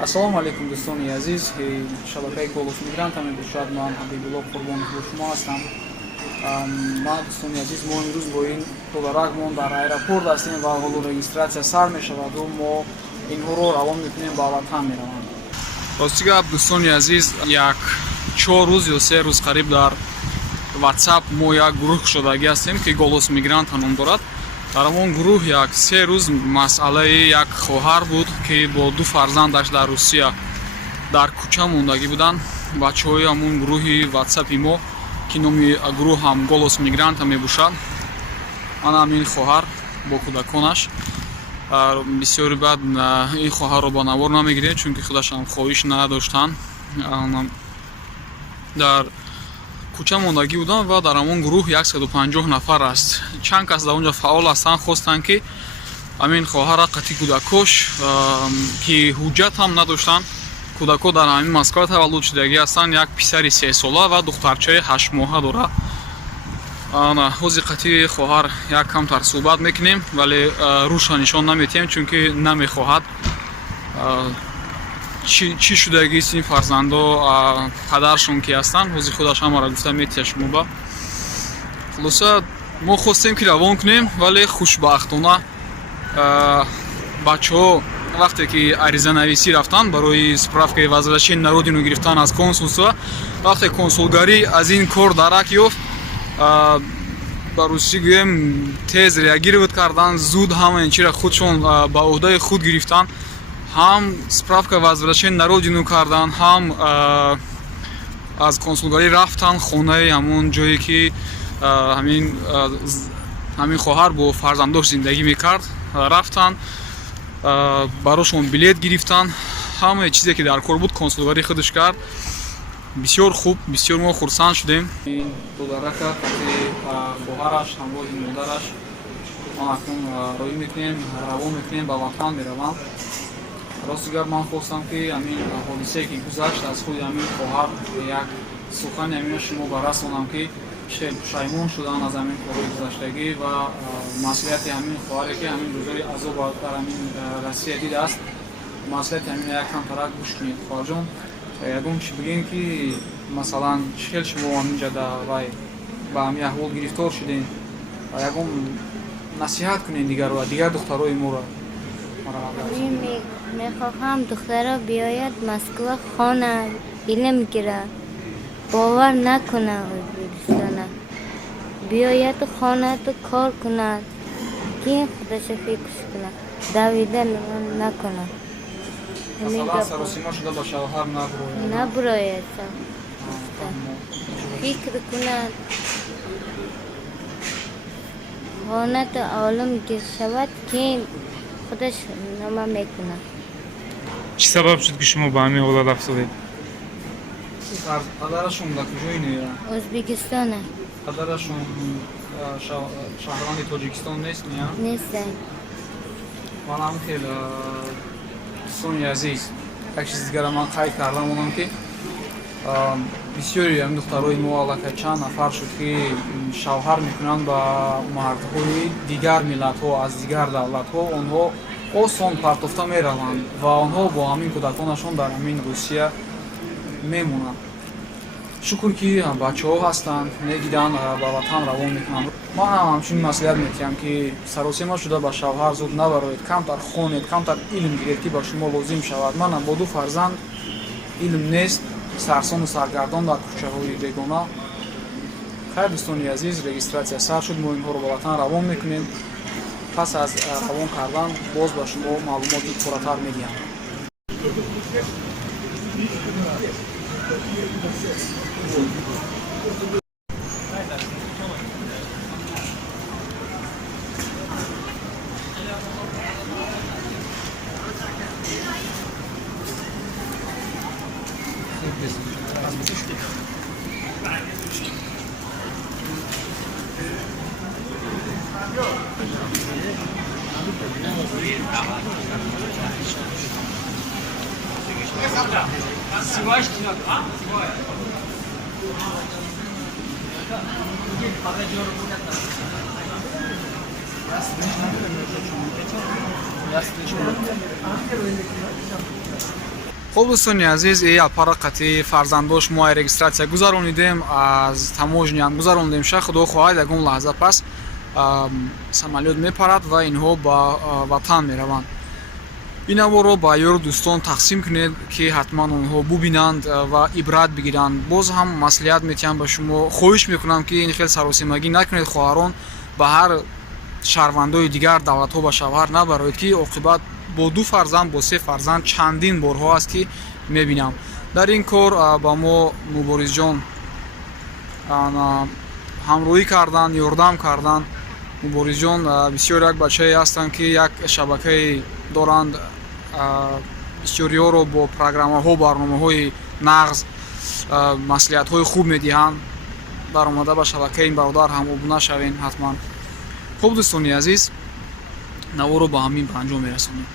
Ассалому алейкум, дӯстони азиз. Шабакаи Голос Мигрант мебошад. Ман Ҳабибуллоҳ Қурбонов бо шумо ҳастам. Ман дӯстони азиз, мо имрӯз бо ин пуларакмон дар аэропорт ҳастем ва ҳоло регистратсия сар мешаваду мо инҳоро равон мекунем ба ватан мераванд. Рости гап, дӯстони азиз, як 4 рӯз ё 3 рӯз қариб дар WhatsApp мо як гурӯҳ шудагӣ ҳастем ки Голос Мигрант ном дорад. Дар амон гурӯҳ як 3 рӯз масъалаи як хоҳар буд ки бо 2 фарзандаш дар Русия дар кӯча мондагӣ буданд. Бачаҳои амон гурӯҳи WhatsApp-и мо ки номи гурӯҳ ҳам Голос Мигрант мебошад. Ана ҳамин хоҳар бо кӯдаконаш бисёри баъд ин хоҳарро ба навор намегирем, чунки худашам хоҳиш надоштанд. Дар кӯча мондагӣ буданд ва дар амон гурӯҳ 150 нафар аст. Чанд кас дар онҷо фаъол ҳастанд, хостанд ки ҳамин хоҳара қатъи кӯдакош ки ҳуҷҷат ҳам надоштанд. Кӯдако дар ҳамин Москва таваллуд шудагӣ ҳастанд. Як писари 3 сола ва духтарчаи 8 моҳа дорад. ҳозир қатъи хоҳар як камтар суҳбат мекунем, вале рӯша нишон наметиҳем, чунки намехоҳад чӣ шудагист ин фарзандо падаршон ки ҳастанд. ҳозир худаш ҳамаро гуфта метиҳад шумо ба. хулоса мо хостем ки равон кунем, вале хушбахтона бачаҳо вақте ки аризанависӣ рафтанд барои справкаи возвращения на родину гирифтан аз консулство, вақте консулгарӣ аз ин кор дарак ёфт, ба русӣ гӯем тез реагировать кардан, зуд ҳамаин чиро худшон ба ӯҳдаи худ гирифтан. ҳам справка возвращения на родину кардан, ҳам аз консулгарӣ рафтан хонаи ҳамон ҷое ки ҳамин хоҳар бо фарзандош зиндагӣ мекард, рафтан барошон билет гирифтан. ҳамаи чизе ки дар кор буд консулгарӣ худаш кард. бисёр хуб, бисёр мо хурсанд шудем. ин дударака хоҳараш ҳамроҳи модараш ман акнун роҳӣ мекунем, равон мекунем, ба ватан меравам. рости гап, ман хостам ки ҳамин ҳодисае ки гузашт аз худи ҳамин хоҳар як сухани ҳамина шумо ба расонам ки хел пушаймон шуданд аз ҳамин корҳои гузаштагӣ ва маслиҳати ҳамин хоҳаре ки ҳамин рӯзҳои азоб дар ҳамин Россия дидааст. маслиҳати ҳамина як камтарак гӯш кунед. хоҳарҷон, ягон чӣ бигем ки масалан чӣ хел шумо ҳаминҷа вай ба ҳамин аҳвол гирифтор шудем, ягон насиҳат кунед дигарро, дигар духтарои моро. мехоҳам духтара биёяд Москва хона илм гирад, бовар накунад O'zbekistona, биёяд хонаду кор кунад, кин худаша фикр кунад, давида накунад. масалан саросима шуда ба шавҳар набурояд, фикр кунад, хонаду олим гир шавад, кин худаш нама мекунад. чӣ сабаб шуд ки шумо ба ҳамин ҳолат афзудед? падарашон дар куҷои меёранд? O'zbekistona падарашон шаҳрванди Тоҷикистон нест? нестанд. ман ҳам хел дӯстони азиз, як чизи дигара ман қайд кардам, онам ки бисёри ҳамин духтарои мо аллакай чанд нафар шуд ки шавҳар мекунанд ба мардҳои дигар миллатҳо аз дигар давлатҳо. онҳо осон партофта мераванд ва онҳо бо ҳамин кӯдаконашон дар ҳамин Русия мемонанд. шукр ки бачаҳо ҳастанд, мегиданд ба ватан равон мекунанд. ман ҳам ҳамчунин маслиҳат метиҳам ки саросима шуда ба шавҳар зуд набароед, камтар хонед, камтар илм гиред ки ба шумо лозим шавад. манам бо 2 фарзанд, илм нест, сарсону саргардон дар кӯчаҳои бегона. хайр дӯстони азиз, регистратсия сар шуд, мо инҳоро ба ватан равон мекунем. пас аз равон кардан боз ба шумо маълумоти пурратар медиҳам. хуб дӯстони азиз, апара қатъи фарзандош мо регистратсия гузаронидем, аз таможняам гузаронидем. Ша худо хоҳад ягон лаҳза пас самолёт мепарад ва инҳо ба ватан мераванд. ин наворо ба ёру дӯстон тақсим кунед, ки ҳатман онҳо бубинанд ва ибрат бигиранд. Боз ҳам маслиҳат метиҳам ба шумо, хоҳиш мекунам, ки ин хел саросимагӣ накунед. Хоҳарон ба ҳар шаҳрвандои дигар давлатҳо ба шавҳар набароед, ки оқибат бо 2 фарзанд, бо 3 фарзанд чандин борҳо аст, ки мебинам. Дар ин кор ба мо Муборизҷон ҳамроҳӣ кардан, ёрдам кардан. Муборизҷон бисёр як бачае ҳастанд, ки як шабакаи доранд, бисёриҳоро бо программаҳо, барномаҳои нағз, маслиҳатҳои хуб медиҳанд. Баромада ба шабакаи ин бародар ҳам обуна шавен ҳатман. хуб дӯстони азиз, наворо ба ҳамин ба анҷом мерасонем.